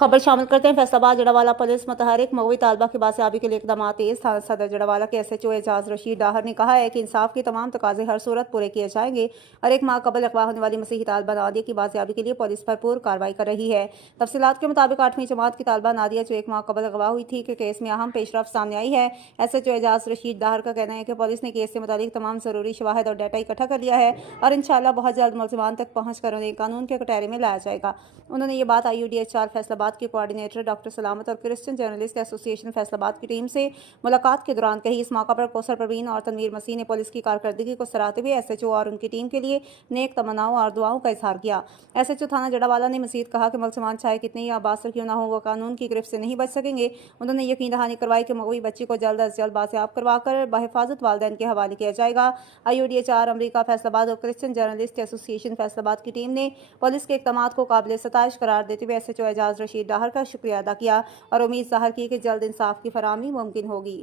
खबर शामिल करते हैं। फैसलाबाद जड़ावाला पुलिस मुतहरिक मगवी तालबा की बासियाबी के लिए इकदाम तेज। थाना सदर जड़ावाला के SHO एजाज रशीद डाहर ने कहा है कि इंसाफ के तमाम तकाजे हर सूरत पूरे किए जाएंगे और एक माह कबल अगवा होने वाली मसीही तालबा नादिया की बासियाबी के लिए पुलिस भरपूर कार्रवाई कर रही है। तफसीलात के मुताबिक 8वीं जमात की तालबा नादिया जो एक माह कबल अगवा हुई थी के केस में अहम पेशरफ सामने आई है। SHO एजाज रशीद डाहर का कहना है कि पुलिस ने केस से मुतालिक तमाम जरूरी शवाहिद और डाटा इकट्ठा कर लिया है और इंशाअल्लाह बहुत जल्द मुलजिमान तक पहुंच कर उन्हें कानून के कटहरे में लाया जाएगा। उन्होंने ये बात IUDH फैसलाबाद के कोऑर्डिनेटर डॉक्टर सलामत और क्रिश्चियन जर्नलिस्ट एसोसिएशन फैसलाबाद की टीम से मुलाकात के दौरान कही। इस मौका पर कौसर परवीन और तनवीर मसीह ने पुलिस की कारकर्दगी को सराहते हुए SHO और उनकी टीम के लिए नेक तमन्नाओं और दुआओं का इजहार किया। SHO थाना जड़ावाला ने मजीद कहा कि मुसलमान चाहे कितने ही आबासर क्यों ना हो, वो कानून की गिरफ्त से नहीं बच सकेंगे। उन्होंने यकीन दहानी करवाई कि मगवी बच्ची को जल्द अज जल्द बासियाब करवाकर बहिफाजत वालिदैन के हवाले किया जाएगा। IUDH अमरीका फैसलाबाद और क्रिश्चियन जर्नलिस्ट एसोसिएशन फैसलाबाद की टीम ने पुलिस के इकदाम को काबिल सताइश करार देते हुए SHO एजाज रशीद डाहर का शुक्रिया अदा किया और उम्मीद जाहिर की कि जल्द इंसाफ की फराहमी मुमकिन होगी।